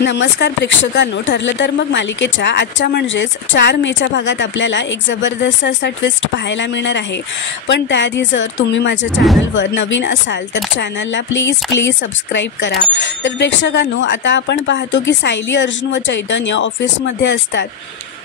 नमस्कार प्रेक्षकांनो, ठरलं तर मग मालिकेच्या आजच्या म्हणजेच 4 मेच्या भागात आपल्याला एक जबरदस्त असा ट्विस्ट पाहायला मिळणार आहे. पण त्याआधी जर तुम्ही माझ्या चॅनलवर नवीन असाल तर चॅनलला प्लीज सबस्क्राईब करा. तर प्रेक्षकांनो, आता आपण पाहतो की सायली, अर्जुन व चैतन्य ऑफिसमध्ये असतात.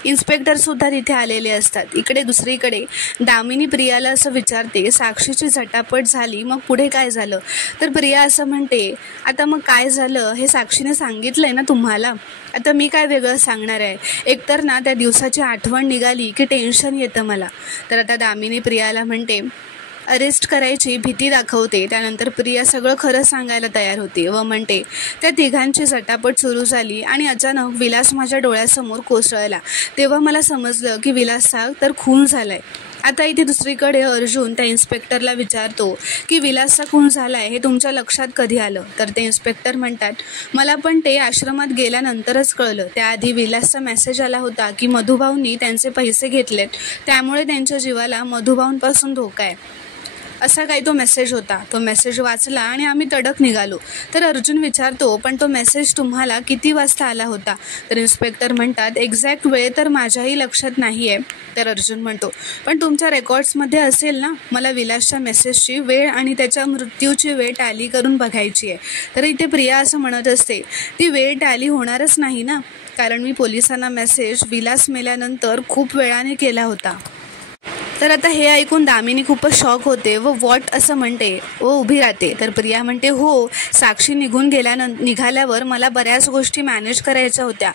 इन्स्पेक्टरसुद्धा तिथे आलेले असतात. इकडे दुसरीकडे दामिनी प्रियाला असं विचारते, साक्षीची झटापट झाली, मग पुढे काय झालं? तर प्रिया असं म्हणते, आता मग काय झालं हे साक्षीने सांगितलंय ना तुम्हाला, आता मी काय वेगळं सांगणार आहे. एकतर ना त्या दिवसाची आठवण निघाली की टेन्शन येतं मला. तर आता दामिनी प्रियाला म्हणते, अरेस्ट करायची भीती दाखवते. त्यानंतर प्रिया सगळं खरं सांगायला तयार होते व म्हणते, त्या तिघांची झटापट सुरू झाली आणि अचानक विलास माझ्या डोळ्यासमोर कोसळला. तेव्हा मला समजलं की विलासचा तर खून झालाय. आता इथे दुसरीकडे अर्जुन त्या इन्स्पेक्टरला विचारतो की विलासचा खून झालाय हे तुमच्या लक्षात कधी आलं? तर ते इन्स्पेक्टर म्हणतात, मला पण ते आश्रमात गेल्यानंतरच कळलं. त्याआधी विलासचा मेसेज आला होता की मधुभाऊंनी त्यांचे पैसे घेतलेत, त्यामुळे त्यांच्या जीवाला मधुभाऊंपासून धोका आहे, असा काही तो मेसेज होता. तो मेसेज वाचला आणि आम्ही तडक निघालो. तर अर्जुन विचारतो, पण तो मेसेज तुम्हाला किती वाजता आला होता? तर इन्स्पेक्टर म्हणतात, एक्झॅक्ट वेळ तर माझ्याही लक्षात नाही आहे. तर अर्जुन म्हणतो, पण तुमच्या रेकॉर्ड्समध्ये असेल ना? मला विलासच्या मेसेजची वेळ आणि त्याच्या मृत्यूची वेळ टॅली करून बघायची आहे. तर इथे प्रिया असं म्हणत असते, ती वेळ टॅली होणारच नाही ना, कारण मी पोलिसांना मेसेज विलास मेल्यानंतर खूप वेळाने केला होता. तर आता हे ऐकून दामिनी खूपच शॉक होते व वॉट असं म्हणते व उभी राहते. तर प्रिया म्हणते, हो, साक्षी निघाल्यावर मला बऱ्याच गोष्टी मॅनेज करायच्या होत्या.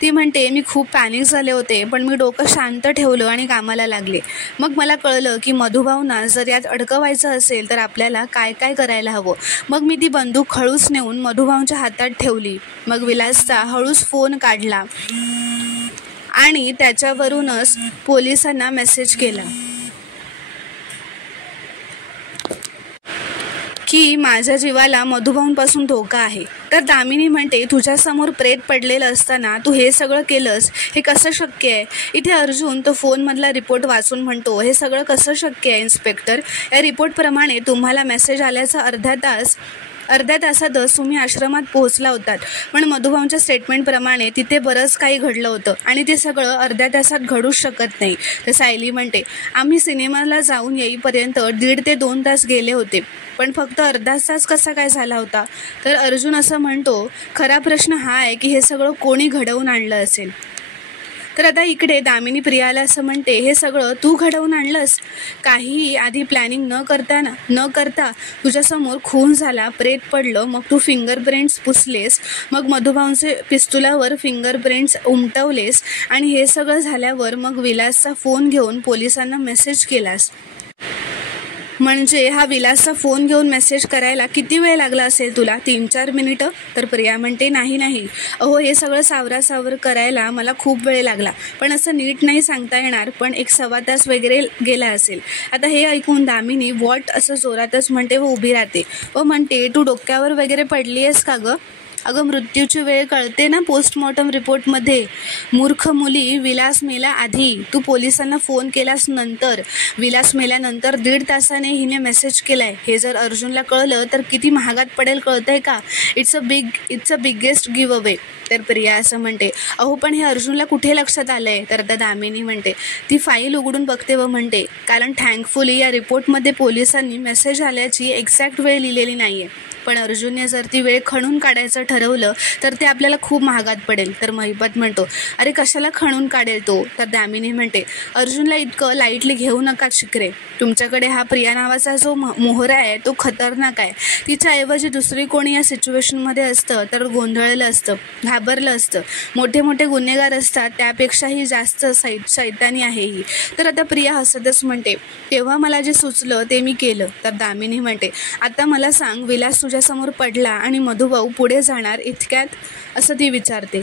ती म्हणते, मी खूप पॅनिक झाले होते, पण मी डोकं शांत ठेवलं आणि कामाला लागले. मग मला कळलं की मधुभाऊंना जर यात अडकवायचं असेल तर आपल्याला काय काय करायला हवं. मग मी ती बंदूक हळूच नेऊन मधुभाऊंच्या हातात ठेवली. मग विलासचा हळूच फोन काढला आणि त्याच्यावरूनच पोलिसांना मेसेज केला की माझ्या जीवाला मधुभाऊंपासून धोका आहे. तर दामिनी म्हणते, तुझ्यासमोर प्रेत पडलेलं असताना तू हे सगळं केलंस, हे कसं शक्य आहे? इथे अर्जुन तो फोनमधला रिपोर्ट वाचून म्हणतो, हे सगळं कसं शक्य आहे इन्स्पेक्टर? या रिपोर्टप्रमाणे तुम्हाला मेसेज आल्याचा अर्ध्या तासातच तुम्ही आश्रमात पोहोचला होतात, पण मधुभाऊंच्या स्टेटमेंटप्रमाणे तिथे बरंच काही घडलं होतं आणि ते सगळं अर्ध्या तासात घडूच शकत नाही. तर सायली म्हणते, आम्ही सिनेमाला जाऊन येईपर्यंत 1.5 ते 2 तास गेले होते, पण फक्त अर्धा तास कसा काय झाला होता? तर अर्जुन असं म्हणतो, खरा प्रश्न हा आहे की हे सगळं कोणी घडवून आणलं असेल. तर आता इकडे दामिनी प्रियाला असं म्हणते, हे सगळं तू घडवून आणलंस? काहीही आधी प्लॅनिंग न करता तुझ्यासमोर खून झाला, प्रेत पडलं, मग तू फिंगरप्रिंट्स पुसलेस, मग मधुभाऊंचे पिस्तुलावर फिंगरप्रिंट्स उमटवलेस आणि हे सगळं झाल्यावर मग विलासचा फोन घेऊन पोलिसांना मेसेज केलास. म्हणजे हा विलासचा फोन घेऊन मेसेज करायला किती वेळ लागला असेल तुला? 3-4 मिनिटं? तर प्रिया म्हणते, नाही, अहो, हे सगळं सावरासावर करायला मला खूप वेळ लागला, पण असं नीट नाही सांगता येणार, पण 1-1.25 तास वगैरे गेला असेल. आता हे ऐकून दामिनी वॉट असं जोरातच म्हणते व उभी राहते व म्हणते, तू डोक्यावर वगैरे पडली आहेस का गं? अगं, मृत्यूची वेळ कळते ना पोस्टमॉर्टम रिपोर्टमध्ये. मूर्ख मुली, विलास मेला आधी, तू पोलिसांना फोन केलास नंतर, विलास मेल्यानंतर 1.5 तासाने हिने मेसेज केलाय. हे जर अर्जुनला कळलं तर किती महागात पडेल, कळतंय का? It's a biggest give away. तर प्रिया असं म्हणते, अहो, पण हे अर्जुनला कुठे लक्षात आलंय? तर आता दामिनी म्हणते, ती फाईल उघडून बघते व म्हणते, कारण थँकफुली या रिपोर्टमध्ये पोलिसांनी मेसेज आल्याची एक्झॅक्ट वेळ लिहिलेली नाहीये, पण अर्जुनने जर ती वेळ खणून काढायचं ठरवलं तर ते आपल्याला खूप महागात पडेल. तर महिपत म्हणतो, अरे कशाला खणून काढेल तो? तर दामिनी म्हणते, अर्जुनला इतकं लाईटली घेऊ नका शिकरे. तुमच्याकडे हा प्रिया नावाचा जो मोहरा आहे तो खतरनाक आहे. तिच्याऐवजी दुसरी कोणी या सिच्युएशनमध्ये असतं तर गोंधळलं असतं, घाबरलं असतं. मोठे गुन्हेगार असतात त्यापेक्षाही जास्त शैतानी आहे ही. तर आता प्रिया हसतच म्हणते, तेव्हा मला जे सुचलं ते मी केलं. तर दामिनी म्हणते, आता मला सांग, विलास तुझ्यासमोर पडला आणि मधुभाऊ पुढे जाणार इतक्यात, असं ती विचारते.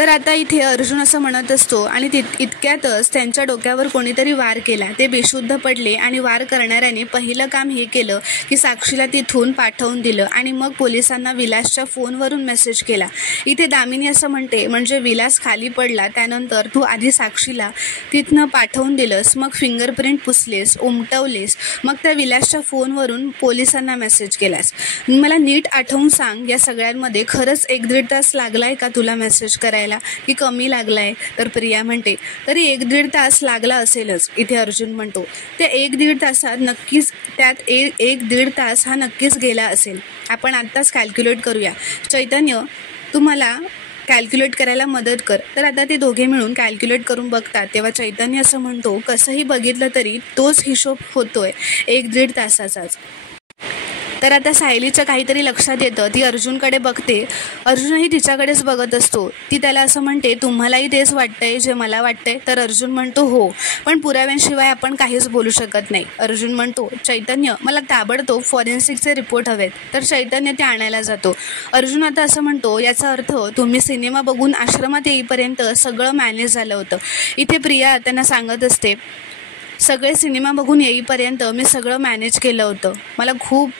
तर आता इथे अर्जुन असं म्हणत असतो आणि इतक्यातच त्यांच्या डोक्यावर कोणीतरी वार केला. ते बेशुद्ध पडले आणि वार करणाऱ्याने पहिलं काम हे केलं की साक्षीला तिथून पाठवून दिलं आणि मग पोलिसांना विलासच्या फोनवरून मेसेज केला. इथे दामिनी असं म्हणते, म्हणजे विलास खाली पडला त्यानंतर तू आधी साक्षीला तिथनं पाठवून दिलंस, मग फिंगरप्रिंट पुसलेस, उमटवलेस, मग त्या विलासच्या फोनवरून पोलिसांना मेसेज केलास. मला नीट आठवून सांग, या सगळ्यांमध्ये खरंच 1-1.5 तास लागलाय का तुला मेसेज करायला की कमी लागलाय? तर प्रिया म्हणते, तरी 1-1.5 तास लागला असेलच. इथे अर्जुन म्हणतो, त्या 1-1.5 तासात नक्कीच त्यात 1-1.5 तास हा नक्कीच गेला असेल. आपण आत्ताच कॅल्क्युलेट करूया. चैतन्य, तुम्हाला कॅल्क्युलेट करायला मदत कर. तर आता ते दोघे मिळून कॅल्क्युलेट करून बघतात. तेव्हा चैतन्य असं म्हणतो, कसंही बघितलं तरी तोच हिशोब होतोय 1-1.5 तासाचाच. तर आता सायलीचं काहीतरी लक्षात येतं. ती अर्जुनकडे बघते. अर्जुनही तिच्याकडेच बघत असतो. ती त्याला असं म्हणते, तुम्हालाही तेच वाटतंय जे मला वाटतंय? तर अर्जुन म्हणतो, हो, पण पुराव्यांशिवाय आपण काहीच बोलू शकत नाही. अर्जुन म्हणतो, चैतन्य, मला ताबडतोब फॉरेन्सिकचे रिपोर्ट हवेत. तर चैतन्य ते आणायला जातो. अर्जुन आता असं म्हणतो, याचा अर्थ तुम्ही सिनेमा बघून आश्रमात येईपर्यंत सगळं मॅनेज झालं होतं. इथे प्रिया त्यांना सांगत असते, सगळे सिनेमा बघून येईपर्यंत मी सगळं मॅनेज केलं होतं.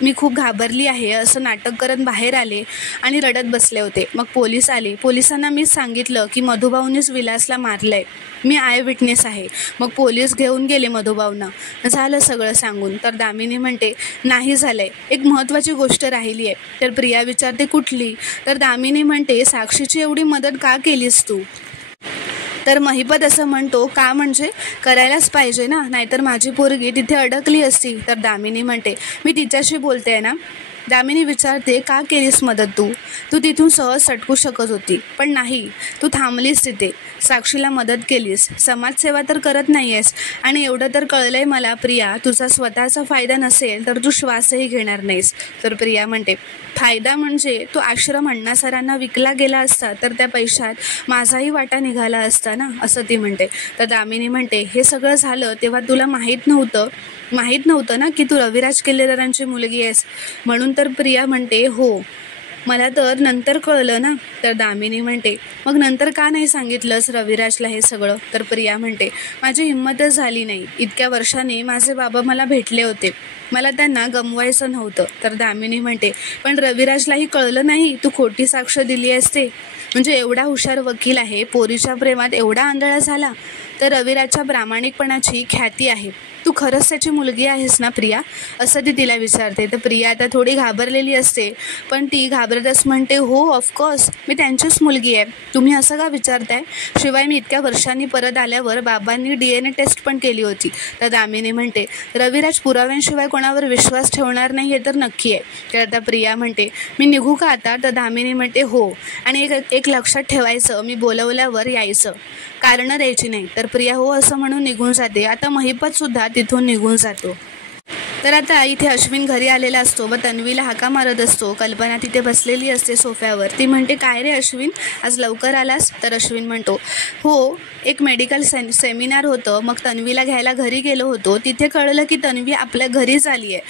मी खूप घाबरली आहे असं नाटक करत बाहेर आले आणि रडत बसले होते. मग पोलीस आले. पोलिसांना मीच सांगितलं की मधुभाऊनीच विलासला मारलंय. मी आय विटनेस आहे. मग पोलीस घेऊन गेले मधुभाऊंना. झालं सगळं सांगून. तर दामिनी म्हणते, नाही झालंय, एक महत्त्वाची गोष्ट राहिली आहे. तर प्रिया विचारते, कुठली? तर दामिनी म्हणते, साक्षीची एवढी मदत का केलीस तू? तर महिपत असं म्हणतो, का म्हणजे करायलाच पाहिजे ना, नाहीतर माझी पोरगी तिथे अडकली असती. तर दामिनी म्हणते, मी तिच्याशी बोलते ना. दामिनी विचारते, का केलीस मदत? तू तिथून सहज सटकू शकत होती, पण नाही, तू थांबलीस तिथे, साक्षीला मदत केलीस. समाजसेवा तर करत नाही आहेस. आणि एवढं तर कळलंय मला प्रिया, तुझा स्वतःचा फायदा नसेल तर तू श्वासही घेणार नाहीस. तर प्रिया म्हणते, फायदा म्हणजे तो आश्रम अण्णा सरांना विकला गेला असता तर त्या पैशात माझाही वाटा निघाला असता ना, असं ती म्हणते. तर दामिनी म्हणते, हे सगळं झालं तेव्हा तुला माहीत नव्हतं ना की तू रविराज किल्लेदारांची मुलगी आहेस म्हणून? तर प्रिया म्हणते, हो, मला तर नंतर कळलं ना. तर दामिनी म्हणते, मग नंतर का नाही सांगितलंस रविराजला हे सगळं? तर प्रिया म्हणते, माझी हिंमतच झाली नाही. इतक्या वर्षांनी माझे बाबा मला भेटले होते, मला त्यांना गमवायचं नव्हतं. तर दामिनी म्हणते, पण रविराजलाही कळलं नाही तू खोटी साक्ष दिली असते? म्हणजे एवढा हुशार वकील आहे, पोरीच्या प्रेमात एवढा आंधळा झाला? तर रविराजच्या प्रामाणिकपणाची ख्याती आहे. तू खरंच त्याची मुलगी आहेस ना प्रिया? असं ती तिला विचारते. तर प्रिया आता थोडी घाबरलेली असते, पण ती घाबरतच म्हणते, हो, ऑफकोर्स, मी त्यांचीच मुलगी आहे. तुम्ही असं का विचारताय? शिवाय मी इतक्या वर्षांनी परत आल्यावर बाबांनी DNA टेस्ट पण केली होती. तर दामिनी म्हणते, रविराज पुराव्यांशिवाय कोणावर विश्वास ठेवणार नाही हे तर नक्की आहे. तर आता प्रिया म्हणते, मी निघू का आता? तर दामिनी म्हणते, हो, आणि एक लक्षात ठेवायचं, मी बोलवल्यावर यायचं, कारणं द्यायची नाही. तर प्रिया हो असं म्हणून निघून जाते. आता महिपत सुद्धा तिथून निघून जातो. तर आता इथे अश्विन घरी आलेला असतो व तन्वीला हाका मारत असतो. कल्पना तिथे बसलेली असते सोफ्यावर. ती म्हणते, काय रे अश्विन, आज लवकर आलास? तर अश्विन म्हणतो, हो, एक मेडिकल सेमिनार होतं, मग तन्वीला घ्यायला घरी गेलो होतो. तिथे कळलं की तन्वी आपल्या घरीच आली आहे.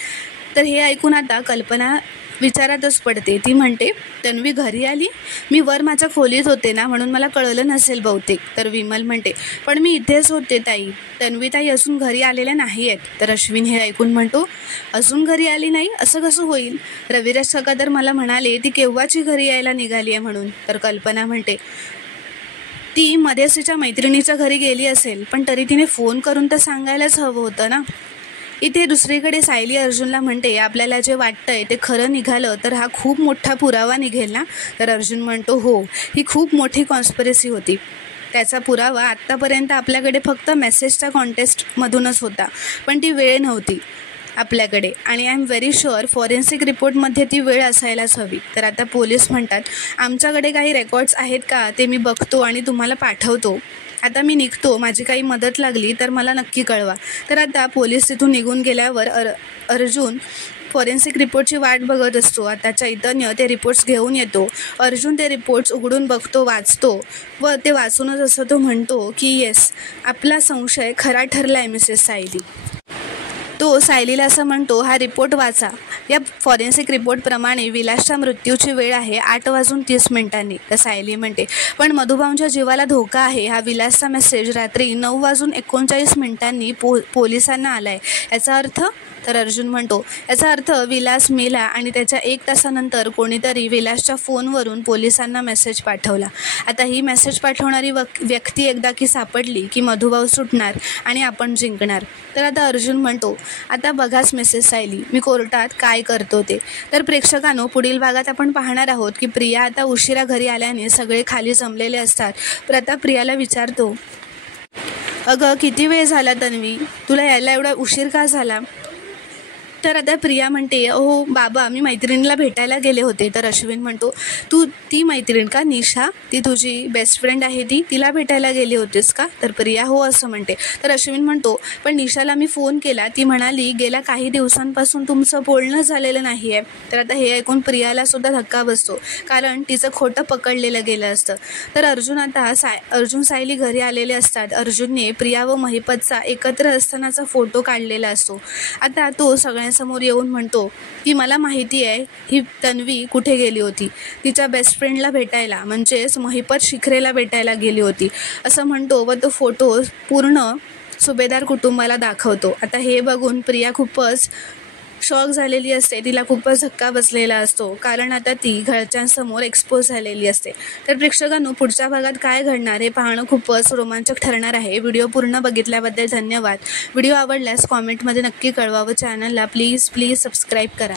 तर हे ऐकून आता कल्पना विचारातच पडते. ती म्हणते, तन्वी घरी आली? मी वर माझ्या खोलीत होते ना, म्हणून मला कळलं नसेल बहुतेक. तर विमल म्हणते, पण मी इथेच होते ताई, तन्वी ताई अजून घरी आलेल्या नाही आहेत. तर अश्विन हे ऐकून म्हणतो, अजून घरी आली नाही असं कसं होईल? रविराज काका तर मला म्हणाले ती केव्हाची घरी यायला निघाली आहे म्हणून. तर कल्पना म्हणते, ती मध्येच तिच्या मैत्रिणीच्या घरी गेली असेल, पण तरी तिने फोन करून तर सांगायलाच हवं होतं ना. इथे दुसरीकडे सायली अर्जुनला म्हणते, आपल्याला जे वाटतंय ते खरं निघालं तर हा खूप मोठा पुरावा निघेल ना. तर अर्जुन म्हणतो, हो, ही खूप मोठी कॉन्स्पिरसी होती. त्याचा पुरावा आत्तापर्यंत आपल्याकडे फक्त मेसेजच्या कॉन्टेस्टमधूनच होता, पण ती वेळ नव्हती आपल्याकडे, आणि I am very sure forensic रिपोर्टमध्ये ती वेळ असायलाच हवी. तर आता पोलीस म्हणतात, आमच्याकडे काही रेकॉर्ड्स आहेत का ते मी बघतो आणि तुम्हाला पाठवतो. आता मी निघतो, माझी काही मदत लागली तर मला नक्की कळवा. तर आता पोलीस तिथून निघून गेल्यावर अर्जुन फॉरेन्सिक रिपोर्टची वाट बघत असतो. आता चैतन्य ते रिपोर्ट्स घेऊन येतो. अर्जुन ते रिपोर्ट्स उघडून बघतो, वाचतो व ते वाचूनच असं तो म्हणतो की येस, आपला संशय खरा ठरला आहे मिसेस सायली. तो सायलीला असं म्हणतो, हा रिपोर्ट वाचा. या फॉरेन्सिक रिपोर्टप्रमाणे विलासच्या मृत्यूची वेळ आहे 8:30 तर सायली म्हणते, पण मधुभाऊंच्या जीवाला धोका आहे. हा विलासचा मेसेज रात्री 9:39 पोलिसांना आलाय. याचा अर्थ? तर अर्जुन म्हणतो, याचा अर्थ विलास मेला आणि त्याच्या 1 तासानंतर कोणीतरी विलासच्या फोनवरून पोलिसांना मेसेज पाठवला. आता ही मेसेज पाठवणारी व्यक्ती एकदा की सापडली की मधुभाऊ सुटणार आणि आपण जिंकणार. तर आता अर्जुन म्हणतो, आता बघाच मिसेस सायली, मी कोर्टात काय करतो ते. तर प्रेक्षकांनो, पुढील भागात आपण पाहणार आहोत की प्रिया आता उशिरा घरी आल्याने सगळे खाली जमलेले असतात. प्रताप प्रियाला विचारतो, अगं किती वेळ झाला तन्वी, तुला यायला एवढा उशीर का झाला? तर आता प्रिया म्हणते, हो बाबा, मी मैत्रिणीला भेटायला गेले होते. तर अश्विन म्हणतो, तू ती मैत्रीण का, निशा, ती तुझी बेस्ट फ्रेंड आहे तिला भेटायला गेली होतीस का? तर प्रिया हो असं म्हणते. तर अश्विन म्हणतो, पण निशाला मी फोन केला, ती म्हणाली गेल्या काही दिवसांपासून तुमचं बोलणं झालेलं नाही आहे. तर आता हे ऐकून प्रियाला सुद्धा धक्का बसतो, कारण तिचं खोटं पकडलेलं गेलं असतं. तर अर्जुन सायली घरी आलेले असतात. अर्जुनने प्रिया व महिपतचा एकत्र असतानाचा फोटो काढलेला असतो. आता तो समोर येऊन म्हणतो की मला माहिती आहे ही तन्वी कुठे गेली होती, तिच्या बेस्ट फ्रेंडला भेटायला, म्हणजेच महिपत शिखरेला भेटायला गेली होती असं म्हणतो व तो फोटो पूर्ण सुभेदार कुटुंबाला दाखवतो. आता हे बघून प्रिया खूपच शॉक झालेली असते, तिला खूपच धक्का बसलेला असतो, कारण आता ती घरच्यांसमोर एक्सपोज झालेली असते. तर प्रेक्षकांनो, पुढच्या भागात काय घडणार हे पाहणं खूपच रोमांचक ठरणार आहे. व्हिडिओ पूर्ण बघितल्याबद्दल धन्यवाद. व्हिडिओ आवडल्यास कॉमेंटमध्ये नक्की कळवा व चॅनलला प्लीज सबस्क्राईब करा.